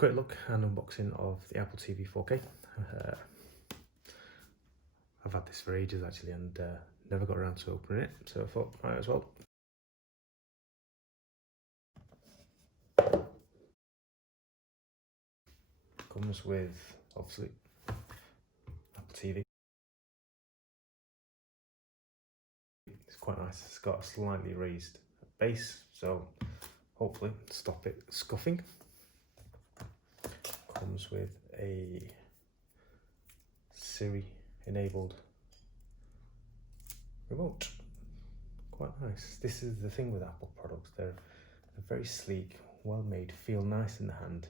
quick look and unboxing of the Apple TV 4K. I've had this for ages actually and never got around to opening it, so I thought might as well. Comes with obviously Apple TV. It's quite nice. It's got a slightly raised base, so hopefully stop it scuffing. Comes with a Siri enabled remote. Quite nice. This is the thing with Apple products. They're very sleek, well made, feel nice in the hand,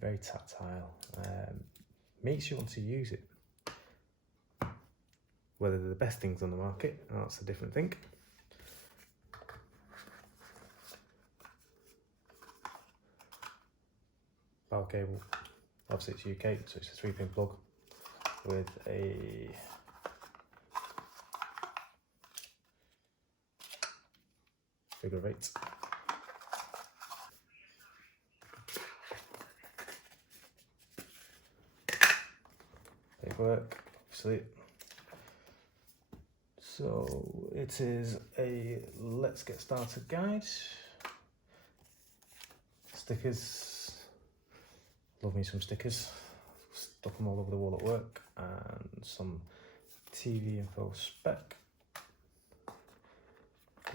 very tactile. Makes you want to use it. Whether they're the best things on the market, that's a different thing. Power cable, obviously it's UK, so it's a 3-pin plug with a figure of 8. Paperwork, obviously. So it is a Let's Get Started guide. Stickers, love me some stickers. Stuck them all over the wall at work, and some TV info spec.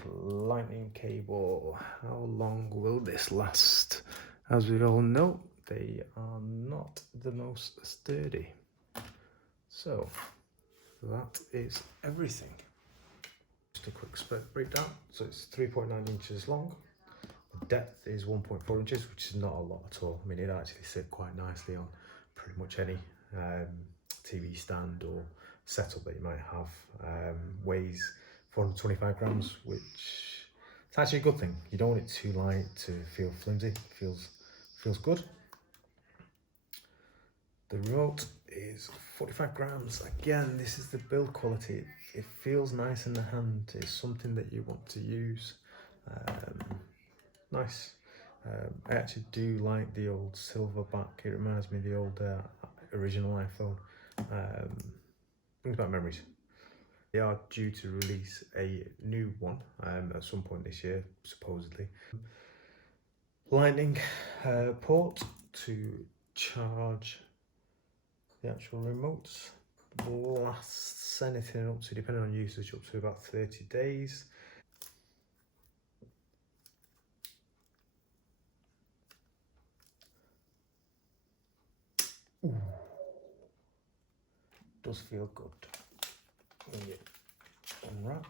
Lightning cable. How long will this last? As we all know, they are not the most sturdy. So that is everything. Just a quick spec breakdown. So it's 3.9 inches long. The depth is 1.4 inches, which is not a lot at all. I mean, it actually sits quite nicely on pretty much any TV stand or setup that you might have. Weighs 425 grams, which is actually a good thing. You don't want it too light to feel flimsy. It feels good. The remote is 45 grams. Again, this is the build quality. It feels nice in the hand. It's something that you want to use. Nice. I actually do like the old silver back. It reminds me of the old original iPhone. Brings back memories. They are due to release a new one at some point this year, supposedly. Lightning port to charge the actual remotes. Lasts anything up to, depending on usage, up to about 30 days. Ooh. Does feel good when you unwrap.